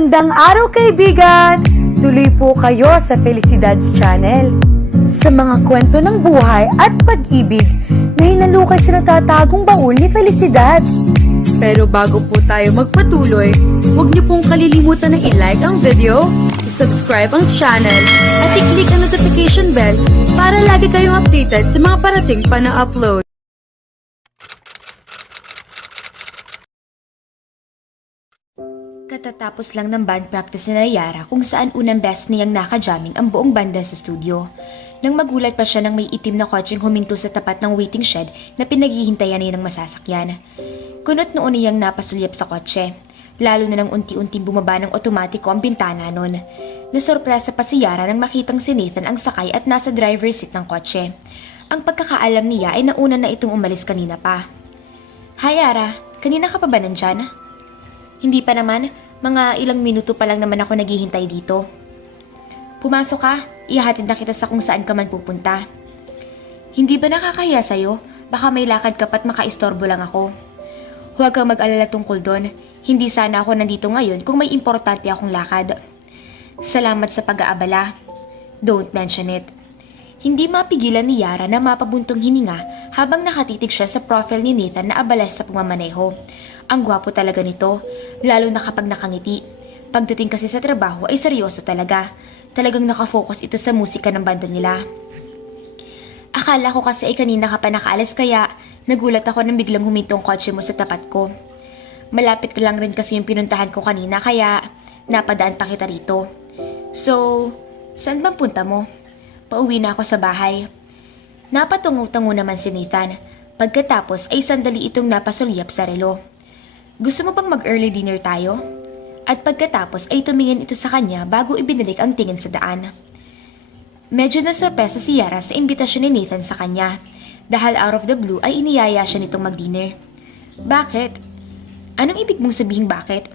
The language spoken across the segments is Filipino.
Magandang araw kaibigan! Tuloy po kayo sa Felicidad's Channel. Sa mga kwento ng buhay at pag-ibig na hinalukay sa natatagong baul ni Felicidad. Pero bago po tayo magpatuloy, huwag niyo pong kalilimutan na i-like ang video, i-subscribe ang channel, at i-click ang notification bell para lagi kayong updated sa mga parating pa na upload. Katatapos lang ng band practice ni Yara kung saan unang best niyang nakajamming ang buong banda sa studio. Nang magulat pa siya nang may itim na kotseng huminto sa tapat ng waiting shed na pinaghihintayan niya ng masasakyan. Kunot noon niyang napasulyap sa kotse, lalo na nang unti-unting bumaba ng otomatiko ang bintana nun. Nasorpresa pa si Yara nang makitang si Nathan ang sakay at nasa driver's seat ng kotse. Ang pagkakaalam niya ay nauna na itong umalis kanina pa. Hi Yara, kanina ka pa ba nandyan? Hindi pa naman, mga ilang minuto pa lang naman ako naghihintay dito. Pumasok ka, ihahatid na kita sa kung saan ka man pupunta. Hindi ba nakakahiya sa'yo? Baka may lakad ka pa't makaistorbo lang ako. Huwag kang mag-alala tungkol doon. Hindi sana ako nandito ngayon kung may importante akong lakad. Salamat sa pag-aabala. Don't mention it. Hindi mapigilan ni Yara na mapabuntong hininga habang nakatitig siya sa profile ni Nathan na abala sa pumamaneho. Ang gwapo talaga nito, lalo na kapag nakangiti. Pagdating kasi sa trabaho ay seryoso talaga. Talagang nakafocus ito sa musika ng banda nila. Akala ko kasi ay kanina ka pa nakaalis kaya nagulat ako nang biglang huminto ang kotse mo sa tapat ko. Malapit lang rin kasi yung pinuntahan ko kanina kaya napadaan pa kita rito. So, saan bang punta mo? Pauwi na ako sa bahay. Napatungo-tungo naman si Nathan. Pagkatapos ay sandali itong napasulyap sa relo. Gusto mo bang mag-early dinner tayo? At pagkatapos ay tumingin ito sa kanya bago ibinalik ang tingin sa daan. Medyo nasorpresa si Yara sa imbitasyon ni Nathan sa kanya dahil out of the blue ay iniyaya siya nitong mag-dinner. Bakit? Anong ibig mong sabihin bakit?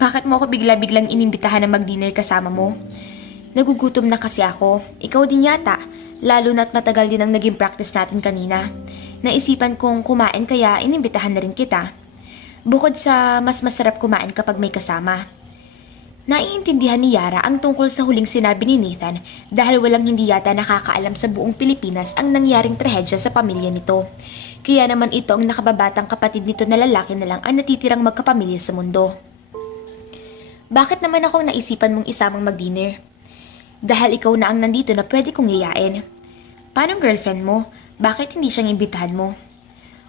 Bakit mo ako bigla-biglang inimbitahan na mag-dinner kasama mo? Nagugutom na kasi ako. Ikaw din yata, lalo na't matagal din ang naging practice natin kanina. Naisipan kong kumain kaya inimbitahan na rin kita. Bukod sa mas masarap kumain kapag may kasama. Naiintindihan ni Yara ang tungkol sa huling sinabi ni Nathan dahil walang hindi yata nakakaalam sa buong Pilipinas ang nangyaring trahedya sa pamilya nito. Kaya naman ito ang nakababatang kapatid nito na lalaki na lang ang natitirang magkapamilya sa mundo. Bakit naman akong naisipan mong isamang mag-dinner? Dahil ikaw na ang nandito na pwede kong yayain. Paano girlfriend mo? Bakit hindi siyang imbitahan mo?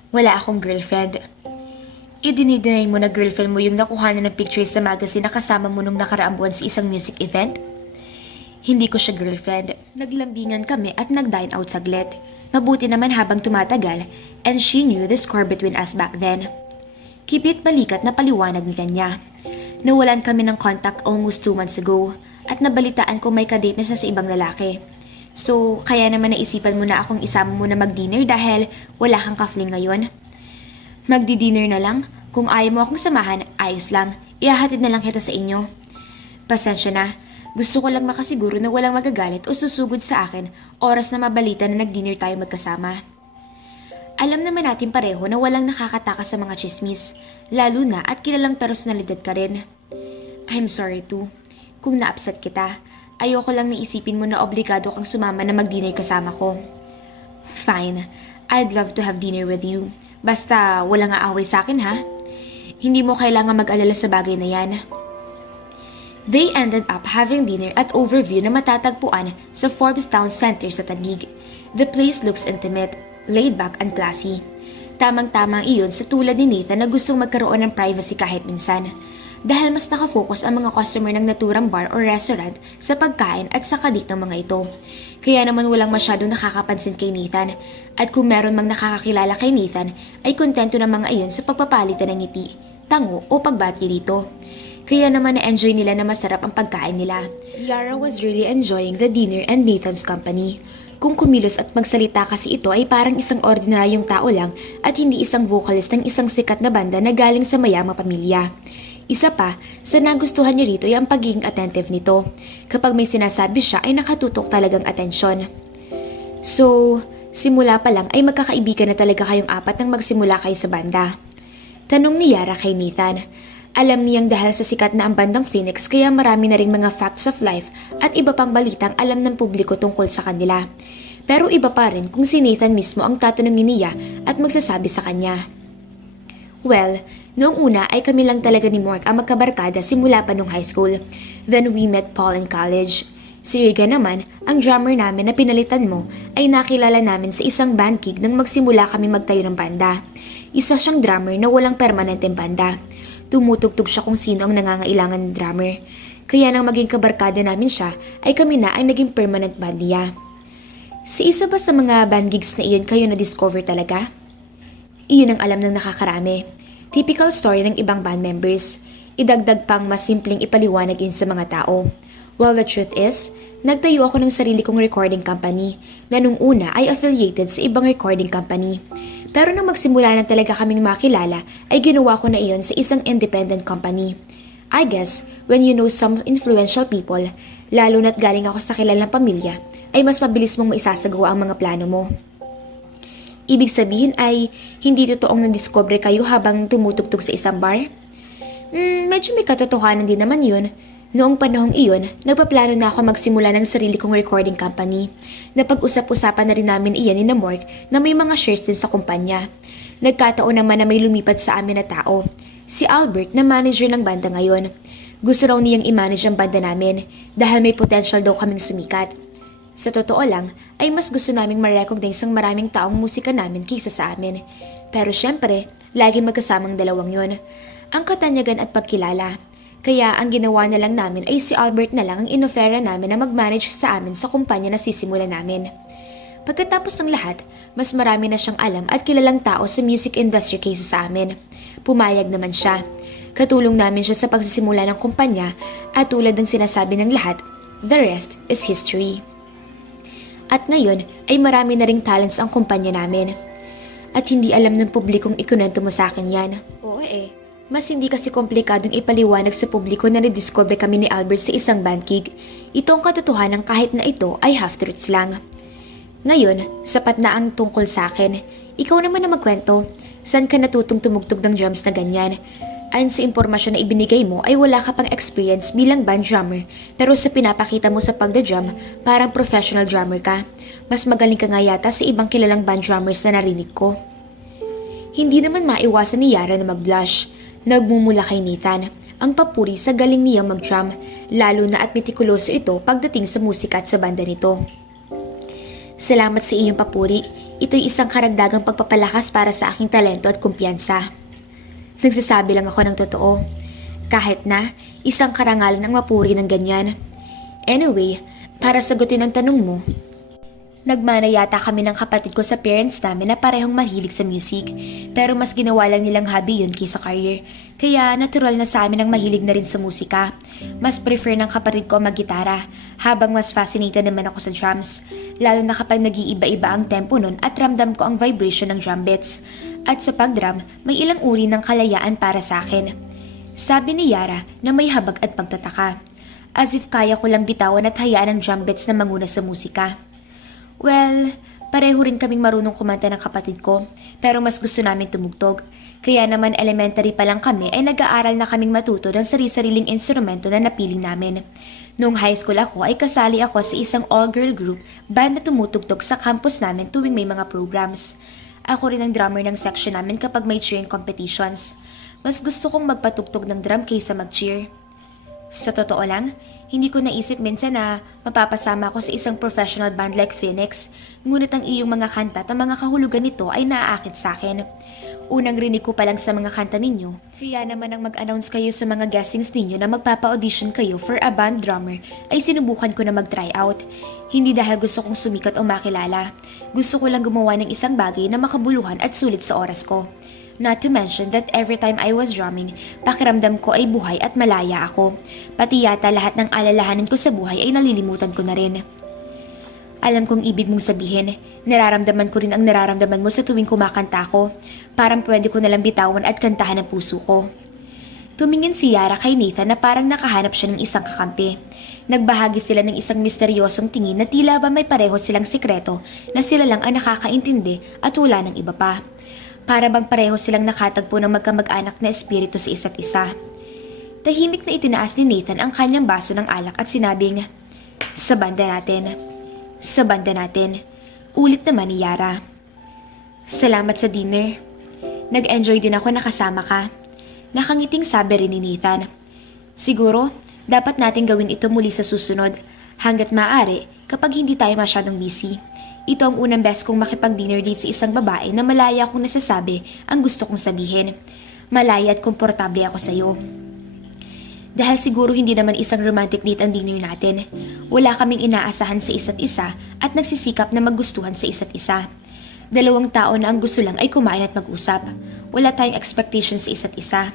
Wala akong girlfriend. I-dinideny mo na girlfriend mo yung nakuha na ng pictures sa magazine na kasama mo nung nakaraang buwan sa isang music event? Hindi ko siya girlfriend. Naglambingan kami at nag-dine out saglit. Mabuti naman habang tumatagal and she knew the score between us back then. Kipit balikat na paliwanag ni kanya. Nawalan kami ng contact almost 2 months ago at nabalitaan ko may kadate na siya sa ibang lalaki. So, kaya naman naisipan mo na akong isama mo na mag-dinner dahil wala kang kafling ngayon. Magdi-dinner na lang? Kung ayaw mo akong samahan, ayos lang. Ihahatid na lang kita sa inyo. Pasensya na. Gusto ko lang makasiguro na walang magagalit o susugod sa akin oras na mabalita na nag-dinner tayo magkasama. Alam naman natin pareho na walang nakakatakas sa mga chismis, lalo na at kilalang personalidad ka rin. I'm sorry too. Kung na-upset kita, ayoko lang naisipin mo na obligado kang sumama na mag-dinner kasama ko. Fine. I'd love to have dinner with you. Basta walang aaway sa akin ha. Hindi mo kailangan mag-alala sa bagay na yan. They ended up having dinner at Overview na matatagpuan sa Forbes Town Center sa Taguig. The place looks intimate, laid back and classy. Tamang-tamang iyon sa tulad ni Nathan na gustong magkaroon ng privacy kahit minsan. Dahil mas nakafocus ang mga customer ng naturang bar o restaurant sa pagkain at sa kadik ng mga ito. Kaya naman walang masyadong nakakapansin kay Nathan. At kung meron mang nakakakilala kay Nathan, ay kontento na mga iyon sa pagpapalitan ng ngiti, tango o pagbati dito. Kaya naman na-enjoy nila na masarap ang pagkain nila. Yara was really enjoying the dinner and Nathan's company. Kung kumilos at magsalita kasi ito ay parang isang ordinaryong tao lang at hindi isang vocalist ng isang sikat na banda na galing sa mayamang pamilya. Isa pa, sa nagustuhan niyo rito ay ang pagiging attentive nito. Kapag may sinasabi siya ay nakatutok talagang atensyon. So, simula pa lang ay magkakaibigan na talaga kayong apat nang magsimula kayo sa banda. Tanong ni Yara kay Nathan. Alam niyang dahil sa sikat na ang bandang Phoenix kaya marami na ring mga facts of life at iba pang balitang alam ng publiko tungkol sa kanila. Pero iba pa rin kung si Nathan mismo ang tatanungin niya at magsasabi sa kanya. Well, noong una ay kami lang talaga ni Mork ang magkabarkada simula pa nung high school. Then we met Paul in college. Si Riga naman, ang drummer namin na pinalitan mo, ay nakilala namin sa isang band gig nang magsimula kami magtayo ng banda. Isa siyang drummer na walang permanenteng banda. Tumutugtog siya kung sino ang nangangailangan ng drummer. Kaya nang maging kabarkada namin siya, ay kami na ang naging permanent band niya. Si isa ba sa mga band gigs na iyon kayo na-discover talaga? Iyon ang alam ng nakakarami. Typical story ng ibang band members. Idagdag pang mas simpleng ipaliwanag yun sa mga tao. Well, the truth is, nagtayo ako ng sarili kong recording company na nung una ay affiliated sa ibang recording company. Pero nang magsimula na talaga kaming makilala, ay ginawa ko na iyon sa isang independent company. I guess, when you know some influential people, lalo na't galing ako sa kilalang pamilya, ay mas mabilis mong maisasagawa ang mga plano mo. Ibig sabihin ay hindi totoong nadiscover kayo habang tumutugtog sa isang bar? Medyo may katotohanan din naman yun. Noong panahong iyon, nagpaplano na ako magsimula ng sarili kong recording company. Napag-usap-usapan na rin namin iyan ni Mork na may mga shares din sa kumpanya. Nagkataon naman na may lumipat sa amin na tao. Si Albert na manager ng banda ngayon. Gusto raw niyang i-manage ang banda namin dahil may potential daw kaming sumikat. Sa totoo lang, ay mas gusto naming ma-recognize ang maraming taong musika namin kaysa sa amin. Pero syempre, lagi magkasamang dalawang yon. Ang katanyagan at pagkilala. Kaya ang ginawa na lang namin ay si Albert na lang ang inofera namin na mag-manage sa amin sa kumpanya na sisimulan namin. Pagkatapos ng lahat, mas marami na siyang alam at kilalang tao sa music industry kaysa sa amin. Pumayag naman siya. Katulong namin siya sa pagsisimula ng kumpanya at tulad ng sinasabi ng lahat, the rest is history. At ngayon ay marami na ring talents ang kumpanya namin. At hindi alam ng publikong ikunento mo sa akin yan. Oo Mas hindi kasi komplikadong ipaliwanag sa publiko na nadiscover kami ni Albert sa isang band gig. Ito ang katotohanan kahit na ito ay half-truths lang. Ngayon, sapat na ang tungkol sa akin. Ikaw naman na magkwento. Saan ka natutong tumugtog ng drums na ganyan? Ayon sa impormasyon na ibinigay mo ay wala ka pang experience bilang band drummer pero sa pinapakita mo sa pagda-drum, parang professional drummer ka. Mas magaling ka nga yata sa ibang kilalang band drummers na narinig ko. Hindi naman maiwasan ni Yara na mag-blush. Nagmumula kay Nathan, ang papuri sa galing niya mag-drum, lalo na at metikuloso ito pagdating sa musika at sa banda nito. Salamat sa iyong papuri, ito'y isang karagdagang pagpapalakas para sa aking talento at kumpiyansa. Nagsasabi lang ako ng totoo. Kahit na, isang karangalan ang mapuri ng ganyan. Anyway, para sagutin ang tanong mo, nagmana yata kami ng kapatid ko sa parents namin na parehong mahilig sa music, pero mas ginawa lang nilang hobby yun kaysa career. Kaya natural na sa amin ang mahilig na rin sa musika. Mas prefer ng kapatid ko ang maggitara, habang mas fascinated naman ako sa drums. Lalo na kapag nag-iiba-iba ang tempo nun at ramdam ko ang vibration ng drum beats. At sa pag-drum, may ilang uri ng kalayaan para sa akin. Sabi ni Yara na may habag at pagtataka. As if kaya ko lang bitawan at hayaan ang drum beats na manguna sa musika. Well, pareho rin kaming marunong kumanta ng kapatid ko, pero mas gusto namin tumugtog. Kaya naman elementary pa lang kami ay nag-aaral na kaming matuto ng sari-sariling instrumento na napili namin. Noong high school ako ay kasali ako sa isang all-girl group band na tumutugtog sa campus namin tuwing may mga programs. Ako rin ang drummer ng section namin kapag may cheering competitions. Mas gusto kong magpatugtog ng drum kaysa mag-cheer. Sa totoo lang, hindi ko naisip minsan na mapapasama ako sa isang professional band like Phoenix, ngunit ang iyong mga kanta at ang mga kahulugan nito ay naaakit sa akin. Unang rinig ko pa lang sa mga kanta ninyo, kaya naman ang mag-announce kayo sa mga guestings ninyo na magpapa-audition kayo for a band drummer ay sinubukan ko na mag-try out. Hindi dahil gusto kong sumikat o makilala, gusto ko lang gumawa ng isang bagay na makabuluhan at sulit sa oras ko. Not to mention that every time I was drumming, pakiramdam ko ay buhay at malaya ako. Pati yata lahat ng alalahanin ko sa buhay ay nalilimutan ko na rin. Alam kong ibig mong sabihin, nararamdaman ko rin ang nararamdaman mo sa tuwing kumakanta ko. Parang pwede ko nalang bitawan at kantahan ang puso ko. Tumingin si Yara kay Nathan na parang nakahanap siya ng isang kakampi. Nagbahagi sila ng isang misteryosong tingin na tila ba may pareho silang sikreto na sila lang ang nakakaintindi at wala ng iba pa. Para bang pareho silang nakatagpo ng magkamag-anak na espiritu sa isa't isa. Tahimik na itinaas ni Nathan ang kanyang baso ng alak at sinabing, "Sa banda natin. Sa banda natin." Ulit naman ni Yara. "Salamat sa dinner. Nag-enjoy din ako na kasama ka." Nakangiting sabi rin ni Nathan. "Siguro, dapat natin gawin ito muli sa susunod. Hanggat maaari, kapag hindi tayo masyadong busy. Ito ang unang beses kong makipag-dinner date sa isang babae na malaya akong nasasabi ang gusto kong sabihin. Malaya at komportable ako sa'yo." Dahil siguro hindi naman isang romantic date ang dinner natin, wala kaming inaasahan sa isa't isa at nagsisikap na maggustuhan sa isa't isa. Dalawang tao na ang gusto lang ay kumain at mag-usap. Wala tayong expectations sa isa't isa.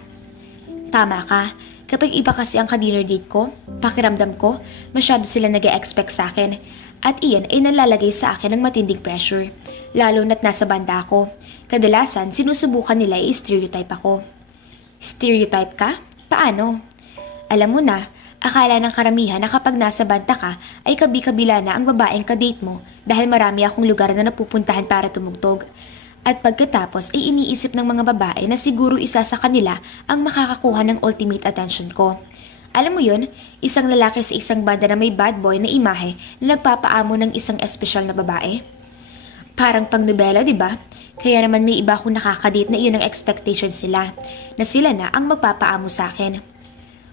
Tama ka, kapag iba kasi ang ka-dinner date ko, pakiramdam ko, masyado sila nag-e-expect sa akin. At iyan ay nalalagay sa akin ng matinding pressure, lalo na't nasa banda ako. Kadalasan, sinusubukan nila i-stereotype ako. Stereotype ka? Paano? Alam mo na, akala ng karamihan na kapag nasa banda ka ay kabi-kabila na ang babaeng ka-date mo dahil marami akong lugar na napupuntahan para tumugtog. At pagkatapos ay iniisip ng mga babae na siguro isa sa kanila ang makakakuha ng ultimate attention ko. Alam mo yun, isang lalaki sa isang banda na may bad boy na imahe na nagpapaamo ng isang espesyal na babae. Parang pang nobela, di ba? Kaya naman may iba akong nakakadate na iyon ang expectation sila, na sila na ang magpapaamo sa akin.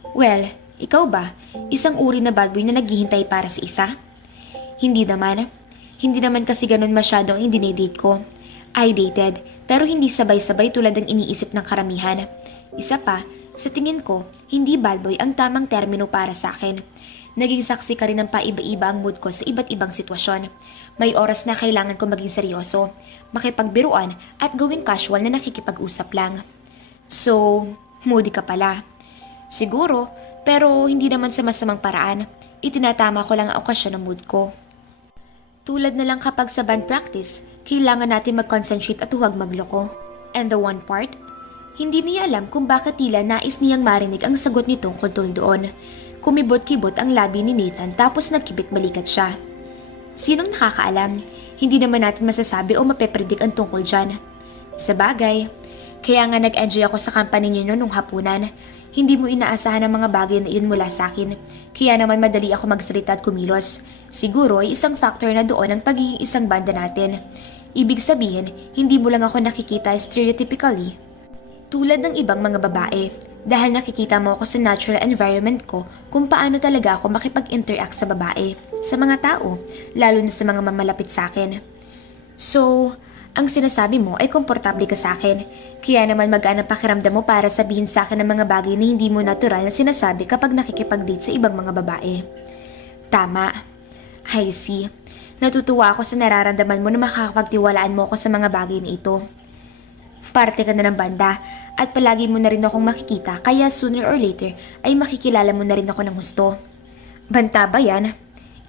Well, ikaw ba? Isang uri na bad boy na naghihintay para sa isa? Hindi naman. Hindi naman kasi ganun masyado ang dinidate ko. I dated, pero hindi sabay-sabay tulad ng iniisip ng karamihan. Isa pa, sa tingin ko, hindi bad boy ang tamang termino para sa akin. Naging saksi ka rin ng paiba-iba ang mood ko sa iba't ibang sitwasyon. May oras na kailangan ko maging seryoso, makipagbiruan at gawing casual na nakikipag-usap lang. So, moody ka pala. Siguro, pero hindi naman sa masamang paraan. Itinatama ko lang ang okasyon ng mood ko. Tulad na lang kapag sa band practice, kailangan natin mag-concentrate at huwag magloko. And the one part, hindi niya alam kung bakit tila nais niyang marinig ang sagot nitong tungkol doon. Kumibot-kibot ang labi ni Nathan tapos nagkibit-balikat siya. Sinong nakakaalam? Hindi naman natin masasabi o mapepredict ang tungkol dyan. Sa bagay, kaya nga nag-enjoy ako sa company niyo nung hapunan. Hindi mo inaasahan ang mga bagay na iyon mula sa akin. Kaya naman madali ako magsalita at kumilos. Siguro ay isang factor na doon ang pagiging isang banda natin. Ibig sabihin, hindi mo lang ako nakikita stereotypically. Tulad ng ibang mga babae. Dahil nakikita mo ako sa natural environment ko kung paano talaga ako makipag-interact sa babae, sa mga tao, lalo na sa mga mamalapit sa akin. So, ang sinasabi mo ay komportable ka sa akin, kaya naman magaan ang pakiramdam mo para sabihin sa akin ng mga bagay na hindi mo natural na sinasabi kapag nakikipag-date sa ibang mga babae. Tama. I see. Natutuwa ako sa nararamdaman mo na makakapagtiwalaan mo ako sa mga bagay na ito. Parte ka na ng banda at palagi mo na rin akong makikita kaya sooner or later ay makikilala mo na rin ako ng husto. Banta ba yan?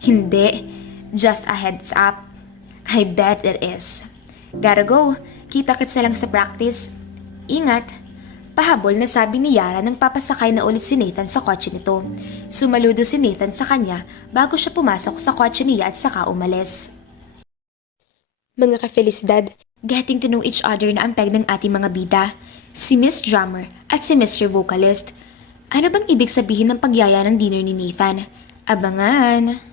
Hindi. Just a heads up. I bet it is. Gotta go. Kita-kits na lang sa practice. Ingat. Pahabol na sabi ni Yara nang papasakay na ulit si Nathan sa kotse nito. Sumaludo si Nathan sa kanya bago siya pumasok sa kotse niya at saka umalis. Mga ka-Felicidad, getting to know each other na ang peg ng ating mga bida. Si Miss Drummer at si Mr. Vocalist. Ano bang ibig sabihin ng pagyaya ng dinner ni Nathan? Abangan!